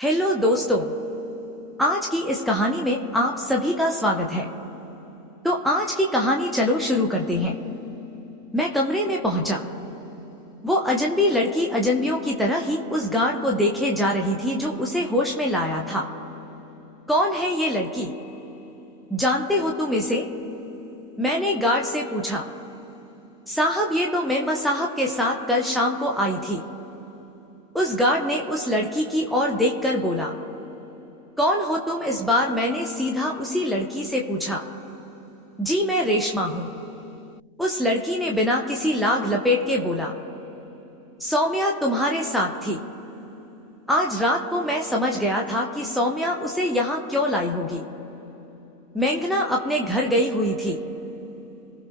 Hello दोस्तों, आज की इस कहानी में आप सभी का स्वागत है। तो आज की कहानी चलो शुरू करते हैं। मैं कमरे में पहुंचा। वो अजनबी लड़की अजनबियों की तरह ही उस गार्ड को देखे जा रही थी जो उसे होश में लाया था। कौन है ये लड़की? जानते हो तुम इसे? मैंने गार्ड से पूछा। साहब, ये तो मेम्मा साहब के साथ कल शाम को आई थी। उस गार्ड ने उस लड़की की ओर देखकर बोला। कौन हो तुम? इस बार मैंने सीधा उसी लड़की से पूछा। जी, मैं रेशमा हूं। उस लड़की ने बिना किसी लाग लपेट के बोला। सौम्या तुम्हारे साथ थी। आज रात को मैं समझ गया था कि सौम्या उसे यहां क्यों लाई होगी। मेघना अपने घर गई हुई थी।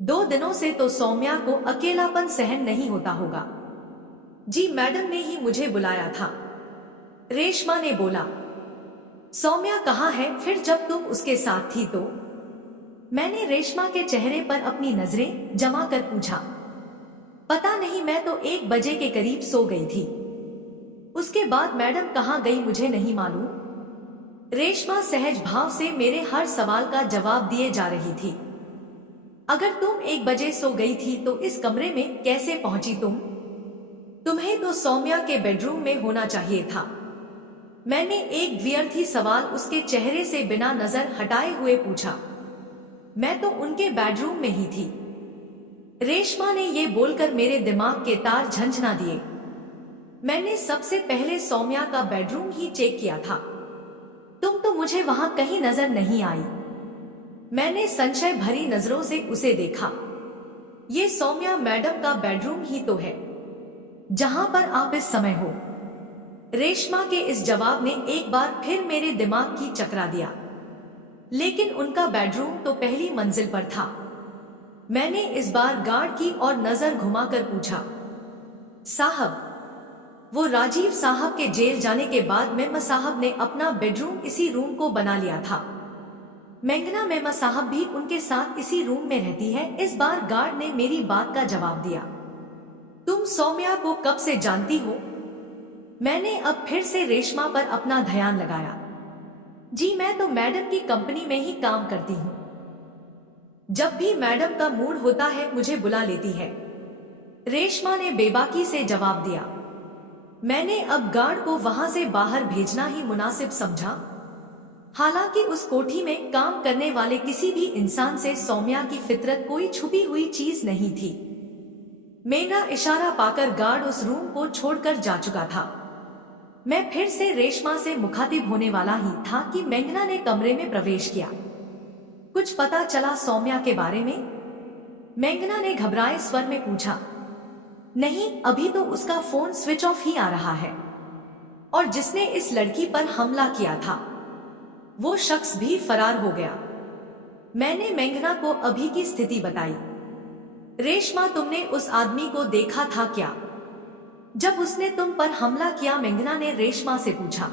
2 दिनों से तो सौम्या को अकेलापन सहन नहीं होता होगा। जी, मैडम ने ही मुझे बुलाया था। रेशमा ने बोला। सौम्या कहाँ है फिर जब तुम उसके साथ थी तो? मैंने रेशमा के चेहरे पर अपनी नजरें जमा कर पूछा। पता नहीं, मैं तो 1 बजे के करीब सो गई थी। उसके बाद मैडम कहाँ गई मुझे नहीं मालूम। रेशमा सहज भाव से मेरे हर सवाल का जवाब दिए जा रही थी। अगर तुम 1 बजे सो गई थी तो इस कमरे में कैसे पहुंची तुम? तुम्हें तो सौम्या के बेडरूम में होना चाहिए था। मैंने एक व्यर्थी सवाल उसके चेहरे से बिना नजर हटाए हुए पूछा। मैं तो उनके बेडरूम में ही थी। रेशमा ने ये बोलकर मेरे दिमाग के तार झंझना दिए। मैंने सबसे पहले सौम्या का बेडरूम ही चेक किया था। तुम तो मुझे वहां कहीं नजर नहीं आई। मैंने संशय भरी नजरों से उसे देखा। ये सौम्या मैडम का बेडरूम ही तो है जहां पर आप इस समय हो। रेशमा के इस जवाब ने एक बार फिर मेरे दिमाग की चकरा दिया। लेकिन उनका बेडरूम तो पहली मंजिल पर था। मैंने इस बार गार्ड की ओर नजर घुमाकर पूछा। साहब, वो राजीव साहब के जेल जाने के बाद मेम्मा साहब ने अपना बेडरूम इसी रूम को बना लिया था। मेघना मेम्मा साहब भी उनके साथ इसी रूम में रहती है। इस बार गार्ड ने मेरी बात का जवाब दिया। तुम सौम्या को कब से जानती हो? मैंने अब फिर से रेशमा पर अपना ध्यान लगाया। जी, मैं तो मैडम की कंपनी में ही काम करती हूँ। जब भी मैडम का मूड होता है मुझे बुला लेती है। रेशमा ने बेबाकी से जवाब दिया। मैंने अब गार्ड को वहां से बाहर भेजना ही मुनासिब समझा। हालांकि उस कोठी में काम करने वाले किसी भी इंसान से सौम्या की फितरत कोई छुपी हुई चीज नहीं थी। मेरा इशारा पाकर गार्ड उस रूम को छोड़कर जा चुका था। मैं फिर से रेशमा से मुखातिब होने वाला ही था कि मेघना ने कमरे में प्रवेश किया। कुछ पता चला सौम्या के बारे में? मेघना ने घबराए स्वर में पूछा। नहीं, अभी तो उसका फोन स्विच ऑफ ही आ रहा है। और जिसने इस लड़की पर हमला किया था वो शख्स भी फरार हो गया। मैंने मेघना को अभी की स्थिति बताई। रेशमा, तुमने उस आदमी को देखा था क्या जब उसने तुम पर हमला किया? मेघना ने रेशमा से पूछा।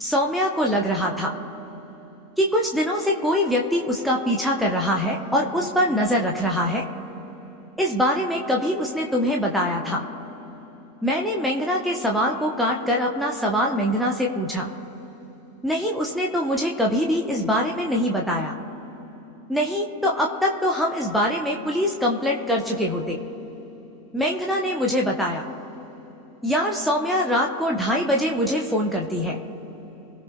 सौम्या को लग रहा था कि कुछ दिनों से कोई व्यक्ति उसका पीछा कर रहा है और उस पर नजर रख रहा है। इस बारे में कभी उसने तुम्हें बताया था? मैंने मेघना के सवाल को काट कर अपना सवाल मेघना से पूछा। नहीं, उसने तो मुझे कभी भी इस बारे में नहीं बताया। नहीं तो अब तक तो हम इस बारे में पुलिस कंप्लेंट कर चुके होते। मेघना ने मुझे बताया। यार, सौम्या रात को 2:30 बजे मुझे फोन करती है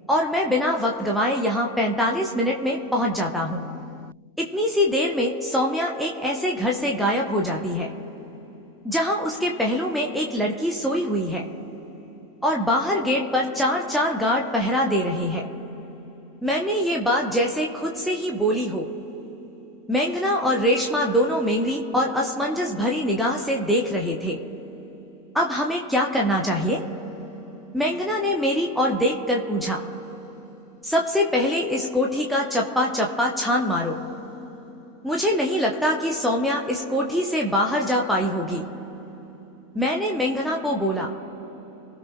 और मैं बिना वक्त गवाए यहाँ 45 मिनट में पहुंच जाता हूँ। इतनी सी देर में सौम्या एक ऐसे घर से गायब हो जाती है जहां उसके पहलू में एक लड़की सोई हुई है और बाहर गेट पर 4 गार्ड पहरा दे रहे हैं। मैंने ये बात जैसे खुद से ही बोली हो। मेघना और रेशमा दोनों मेंगरी और असमंजस भरी निगाह से देख रहे थे। अब हमें क्या करना चाहिए? मेघना ने मेरी ओर देखकर पूछा। सबसे पहले इस कोठी का चप्पा चप्पा छान मारो। मुझे नहीं लगता कि सौम्या इस कोठी से बाहर जा पाई होगी। मैंने मेघना को बोला।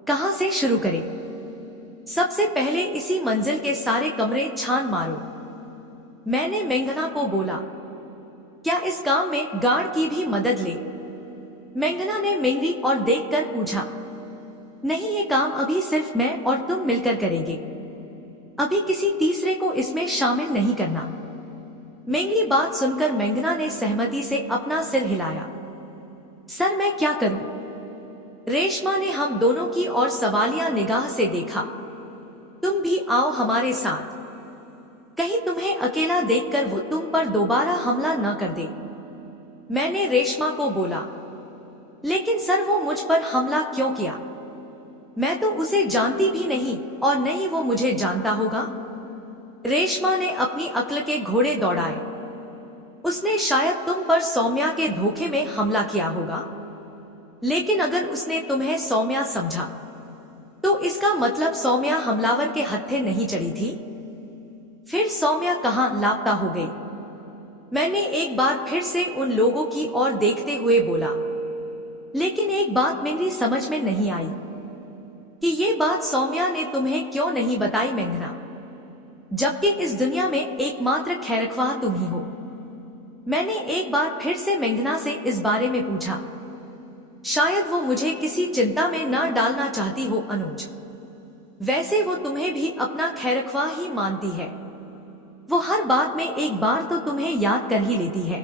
कहां से शुरू करें? सबसे पहले इसी मंजिल के सारे कमरे छान मारो। मैंने मेघना को बोला। क्या इस काम में गार्ड की भी मदद ले? मेघना ने मेरी ओर देखकर पूछा। नहीं, ये काम अभी सिर्फ मैं और तुम मिलकर करेंगे। अभी किसी तीसरे को इसमें शामिल नहीं करना। मेंगली बात सुनकर मेंगना ने सहमति से अपना सिर हिलाया। सर, मैं क्या करूं? रेशमा ने हम दोनों की ओर सवालिया निगाह से देखा। तुम भी आओ हमारे साथ, कहीं तुम्हें अकेला देखकर वो तुम पर दोबारा हमला न कर दे। मैंने रेशमा को बोला। लेकिन सर, वो मुझ पर हमला क्यों किया? मैं तो उसे जानती भी नहीं और न ही वो मुझे जानता होगा। रेशमा ने अपनी अक्ल के घोड़े दौड़ाए। उसने शायद तुम पर सौम्या के धोखे में हमला किया होगा, लेकिन अगर उसने तुम्हें सौम्या समझा तो इसका मतलब सौम्या हमलावर के हत्थे नहीं चढ़ी थी। फिर सौम्या कहां लापता हो गई? मैंने एक बार फिर से उन लोगों की ओर देखते हुए बोला। लेकिन एक बात मेरी समझ में नहीं आई कि ये बात सौम्या ने तुम्हें क्यों नहीं बताई मेंघना, जबकि इस दुनिया में एकमात्र खैरख्वाह तुम ही हो। मैंने एक बार फिर से मेंघना से इस बारे में पूछा। शायद वो मुझे किसी चिंता में न डालना चाहती हो अनुज। वैसे वो तुम्हें भी अपना खैरख्वाह ही मानती है। वो हर बात में एक बार तो तुम्हें याद कर ही लेती है।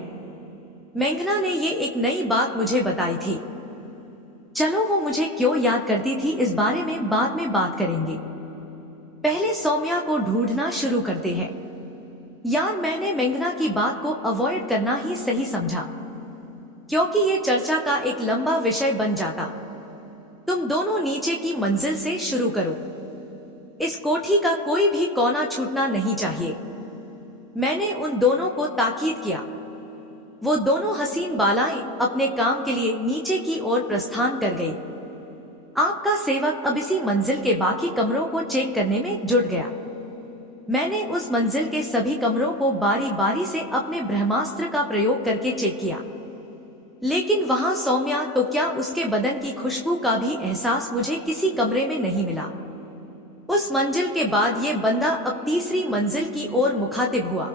मेंघना ने ये एक नई बात मुझे बताई थी। चलो, वो मुझे क्यों याद करती थी इस बारे में बाद में बात करेंगे। पहले सौम्या को ढूंढना शुरू करते हैं। यार, मैंने मेंघना की बात को अवॉइड करना ही सही समझा, क्योंकि ये चर्चा का एक लंबा विषय बन जाता। तुम दोनों नीचे की मंजिल से शुरू करो। इस कोठी का कोई भी कोना छूटना नहीं चाहिए। मैंने उन दोनों को ताकीद किया। वो दोनों हसीन बालाएं अपने काम के लिए नीचे की ओर प्रस्थान कर गई। आपका सेवक अब इसी मंजिल के बाकी कमरों को चेक करने में जुट गया। मैंने उस मंजिल के सभी कमरों को बारी बारी से अपने ब्रह्मास्त्र का प्रयोग करके चेक किया, लेकिन वहां सौम्या तो क्या, उसके बदन की खुशबू का भी एहसास मुझे किसी कमरे में नहीं मिला। उस मंजिल के बाद ये बंदा अब तीसरी मंजिल की ओर मुखातिब हुआ।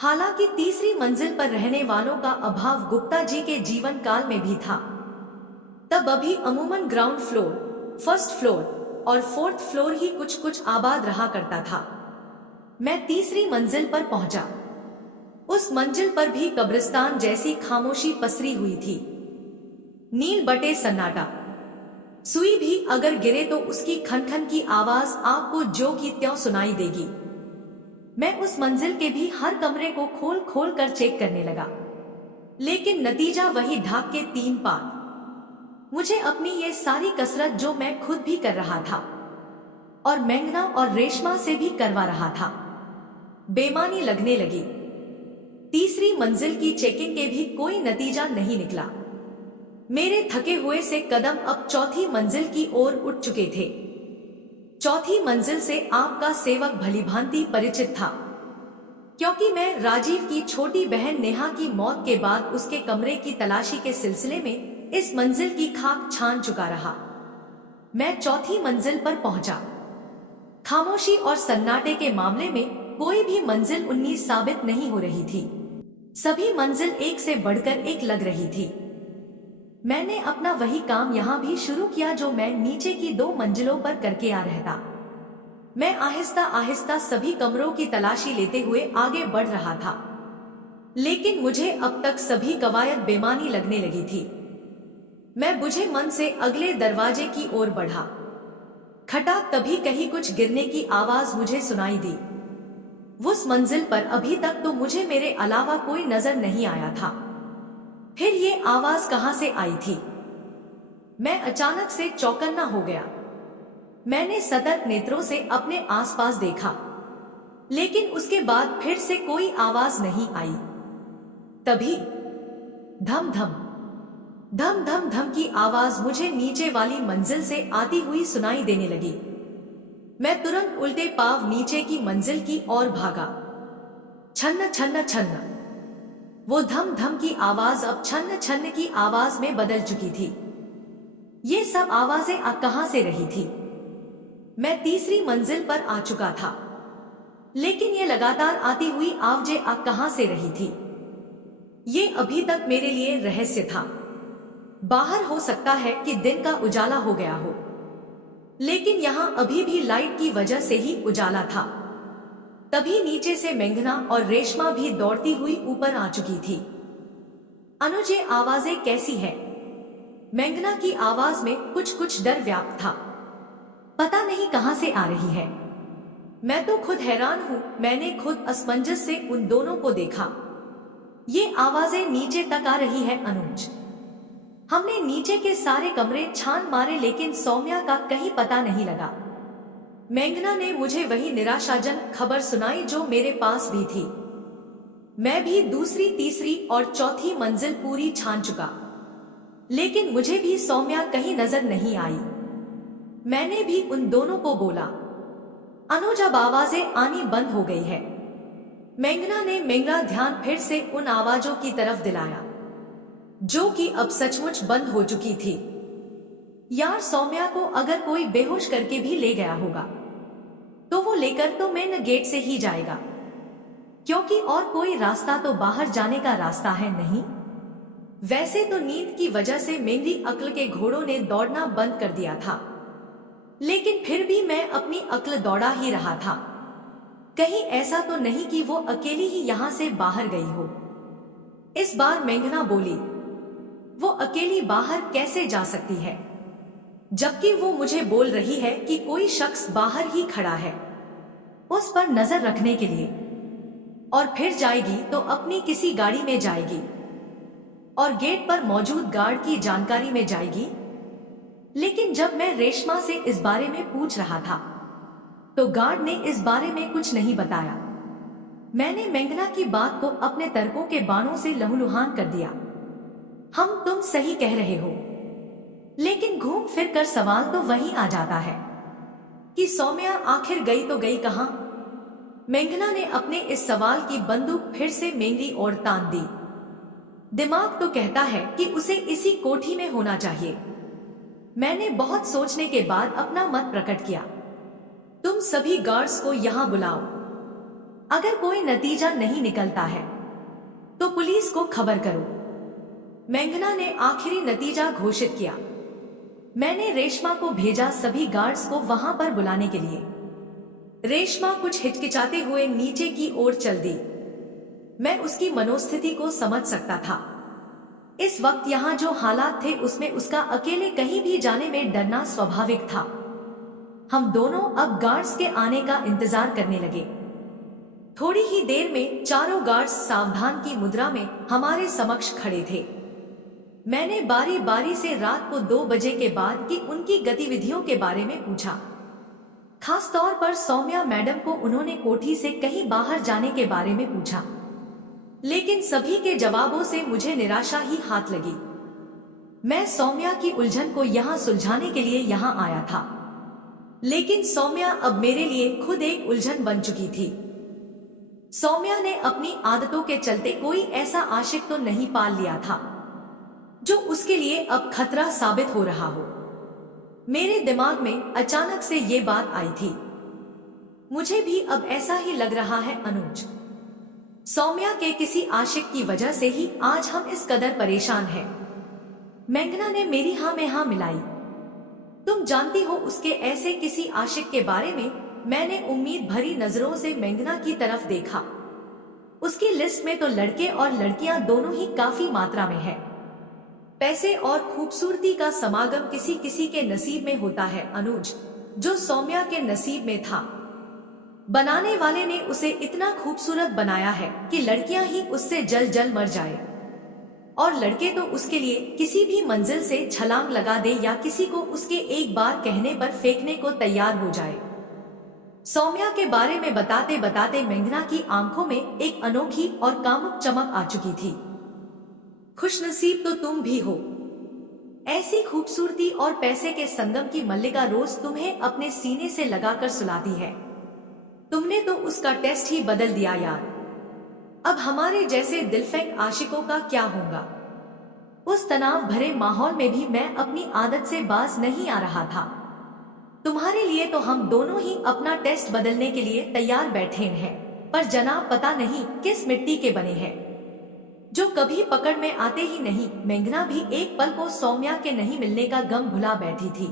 हालांकि तीसरी मंजिल पर रहने वालों का अभाव गुप्ता जी के जीवन काल में भी था। तब अभी अमूमन ग्राउंड फ्लोर, फर्स्ट फ्लोर और फोर्थ फ्लोर ही कुछ कुछ आबाद रहा करता था। मैं तीसरी मंजिल पर पहुंचा। उस मंजिल पर भी कब्रिस्तान जैसी खामोशी पसरी हुई थी। नील बटे सन्नाटा। सुई भी अगर गिरे तो उसकी खनखन की आवाज आपको ज्यों की त्यों सुनाई देगी। मैं उस मंजिल के भी हर कमरे को खोल खोल कर चेक करने लगा, लेकिन नतीजा वही ढाक के 3 पात। मुझे अपनी ये सारी कसरत जो मैं खुद भी कर रहा था और मेंघना और रेशमा से भी करवा रहा था, बेमानी लगने लगी। तीसरी मंजिल की चेकिंग के भी कोई नतीजा नहीं निकला। मेरे थके हुए से कदम अब चौथी मंजिल की ओर उठ चुके थे। चौथी मंजिल से आपका सेवक भलीभांति परिचित था, क्योंकि मैं राजीव की छोटी बहन नेहा की मौत के बाद उसके कमरे की तलाशी के सिलसिले में इस मंजिल की खाक छान चुका रहा। मैं चौथी मंजिल पर पहुंचा। खामोशी और सन्नाटे के मामले में कोई भी मंजिल 19 साबित नहीं हो रही थी। सभी मंजिल एक से बढ़कर एक लग रही थी। मैंने अपना वही काम यहाँ भी शुरू किया जो मैं नीचे की 2 मंजिलों पर करके आ रहता। मैं आहिस्ता आहिस्ता सभी कमरों की तलाशी लेते हुए आगे बढ़ रहा था, लेकिन मुझे अब तक सभी कवायद बेमानी लगने लगी थी। मैं बुझे मन से अगले दरवाजे की ओर बढ़ा। खटाक, तभी कहीं कुछ गिरने की आवाज मुझे सुनाई दी। उस मंजिल पर अभी तक तो मुझे मेरे अलावा कोई नजर नहीं आया था। फिर ये आवाज कहां से आई थी? मैं अचानक से चौकन्ना हो गया। मैंने सतर्क नेत्रों से अपने आसपास देखा, लेकिन उसके बाद फिर से कोई आवाज नहीं आई। तभी धम धम धम धम धम की आवाज मुझे नीचे वाली मंजिल से आती हुई सुनाई देने लगी। मैं तुरंत उल्टे पांव नीचे की मंजिल की ओर भागा। छन्न छन्न छन्न। वो धम धम की आवाज अब छन्न छन्न की आवाज में बदल चुकी थी। ये सब आवाजें अब कहां से रही थी? मैं तीसरी मंजिल पर आ चुका था, लेकिन ये लगातार आती हुई आवाजें अब कहां से रही थी? ये अभी तक मेरे लिए रहस्य था। बाहर हो सकता है कि दिन का उजाला हो गया हो, लेकिन यहाँ अभी भी लाइट की वजह से ही उजाला था। तभी नीचे से मेंघना और रेशमा भी दौड़ती हुई ऊपर आ चुकी थी। अनुज, ये आवाजें कैसी है? मेंघना की आवाज में कुछ कुछ डर व्याप्त था। पता नहीं कहां से आ रही है। मैं तो खुद हैरान हूं, मैंने खुद असमंजस से उन दोनों को देखा। ये आवाजें नीचे तक आ रही है अनुज। हमने नीचे के सारे कमरे छान मारे लेकिन सौम्या का कहीं पता नहीं लगा। मेंघना ने मुझे वही निराशाजनक खबर सुनाई जो मेरे पास भी थी। मैं भी दूसरी, तीसरी और चौथी मंजिल पूरी छान चुका, लेकिन मुझे भी सौम्या कहीं नजर नहीं आई। मैंने भी उन दोनों को बोला, अनुज अब आवाजें आनी बंद हो गई है। मेंघना ने मेरा ध्यान फिर से उन आवाजों की तरफ दिलाया जो कि अब सचमुच बंद हो चुकी थी। यार, सौम्या को अगर कोई बेहोश करके भी ले गया होगा तो वो लेकर तो मेन गेट से ही जाएगा, क्योंकि और कोई रास्ता तो बाहर जाने का रास्ता है नहीं। वैसे तो नींद की वजह से मेरी अक्ल के घोड़ों ने दौड़ना बंद कर दिया था, लेकिन फिर भी मैं अपनी अक्ल दौड़ा ही रहा था। कहीं ऐसा तो नहीं कि वो अकेली ही यहाँ से बाहर गई हो। इस बार मेंघना बोली, वो अकेली बाहर कैसे जा सकती है, जबकि वो मुझे बोल रही है कि कोई शख्स बाहर ही खड़ा है उस पर नजर रखने के लिए, और फिर जाएगी तो अपनी किसी गाड़ी में जाएगी और गेट पर मौजूद गार्ड की जानकारी में जाएगी। लेकिन जब मैं रेशमा से इस बारे में पूछ रहा था तो गार्ड ने इस बारे में कुछ नहीं बताया। मैंने मेंघना की बात को अपने तर्कों के बाणों से लहूलुहान कर दिया। तुम सही कह रहे हो, लेकिन घूम फिर कर सवाल तो वहीं आ जाता है कि सौम्या आखिर गई तो गई कहां? मेंघना ने अपने इस सवाल की बंदूक फिर से मेरी ओर तान दी। दिमाग तो कहता है कि उसे इसी कोठी में होना चाहिए। मैंने बहुत सोचने के बाद अपना मत प्रकट किया। तुम सभी गार्ड्स को यहां बुलाओ। अगर कोई नतीजा नहीं निकलता है तो पुलिस को खबर करो। मेंघना ने आखिरी नतीजा घोषित किया। मैंने रेशमा को भेजा सभी गार्ड्स को वहां पर बुलाने के लिए। रेशमा कुछ हिचकिचाते हुए नीचे की ओर चल दी। मैं उसकी मनोस्थिति को समझ सकता था। इस वक्त यहाँ जो हालात थे उसमें उसका अकेले कहीं भी जाने में डरना स्वाभाविक था। हम दोनों अब गार्ड्स के आने का इंतजार करने लगे। थोड़ी ही देर में चारों गार्ड्स सावधान की मुद्रा में हमारे समक्ष खड़े थे। मैंने बारी बारी से रात को 2 बजे के बाद की उनकी गतिविधियों के बारे में पूछा। खास तौर पर सौम्या मैडम को उन्होंने कोठी से कहीं बाहर जाने के बारे में पूछा, लेकिन सभी के जवाबों से मुझे निराशा ही हाथ लगी। मैं सौम्या की उलझन को यहाँ सुलझाने के लिए यहाँ आया था, लेकिन सौम्या अब मेरे लिए खुद एक उलझन बन चुकी थी। सौम्या ने अपनी आदतों के चलते कोई ऐसा आशिक तो नहीं पाल लिया था जो उसके लिए अब खतरा साबित हो रहा हो। मेरे दिमाग में अचानक से ये बात आई थी। मुझे भी अब ऐसा ही लग रहा है अनुज। सौम्या के किसी आशिक की वजह से ही आज हम इस कदर परेशान हैं। मेंघना ने मेरी हाँ में हाँ मिलाई। तुम जानती हो उसके ऐसे किसी आशिक के बारे में? मैंने उम्मीद भरी नजरों से मेंघना की तरफ देखा। उसकी लिस्ट में तो लड़के और लड़कियां दोनों ही काफी मात्रा में है। पैसे और खूबसूरती का समागम किसी किसी के नसीब में होता है अनुज, जो सौम्या के नसीब में था। बनाने वाले ने उसे इतना खूबसूरत बनाया है कि लड़कियां ही उससे जल जल मर जाए, और लड़के तो उसके लिए किसी भी मंजिल से छलांग लगा दे या किसी को उसके एक बार कहने पर फेंकने को तैयार हो जाए। सौम्या के बारे में बताते बताते मेंघना की आंखों में एक अनोखी और कामुक चमक आ चुकी थी। खुशनसीब तो तुम भी हो। ऐसी खूबसूरती और पैसे के संगम की मल्लिका रोज तुम्हें अपने सीने से लगाकर सुलाती है। तुमने तो उसका टेस्ट ही बदल दिया यार। अब हमारे जैसे दिलफेंग आशिकों का क्या होगा? उस तनाव भरे माहौल में भी मैं अपनी आदत से बाज नहीं आ रहा था। तुम्हारे लिए तो हम दोनों ही अपना टेस्ट बदलने के लिए तैयार बैठे हैं, पर जनाब पता नहीं किस मिट्टी के बने हैं जो कभी पकड़ में आते ही नहीं। मेंघना भी एक पल को सौम्या के नहीं मिलने का गम भुला बैठी थी।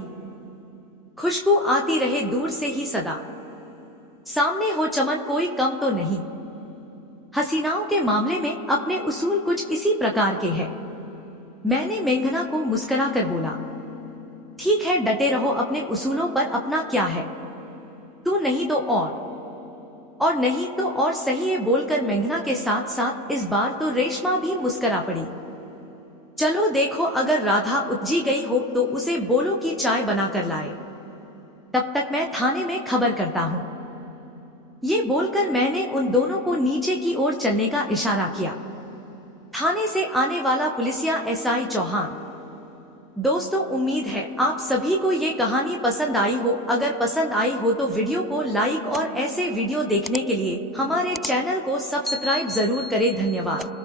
खुशबू आती रहे दूर से ही सदा, सामने हो चमन कोई कम तो नहीं। हसीनाओं के मामले में अपने उसूल कुछ इसी प्रकार के हैं। मैंने मेघना को मुस्कुरा कर बोला, ठीक है डटे रहो अपने उसूलों पर, अपना क्या है, तू नहीं तो और नहीं तो और सही है। बोलकर मेघना के साथ साथ इस बार तो रेशमा भी मुस्कुरा पड़ी। चलो देखो, अगर राधा उपजी गई हो तो उसे बोलो कि चाय बना कर लाए, तब तक मैं थाने में खबर करता हूं। ये बोलकर मैंने उन दोनों को नीचे की ओर चलने का इशारा किया। थाने से आने वाला पुलिसिया एसआई चौहान। दोस्तों, उम्मीद है आप सभी को ये कहानी पसंद आई हो। अगर पसंद आई हो तो वीडियो को लाइक और ऐसे वीडियो देखने के लिए हमारे चैनल को सब्सक्राइब जरूर करें। धन्यवाद।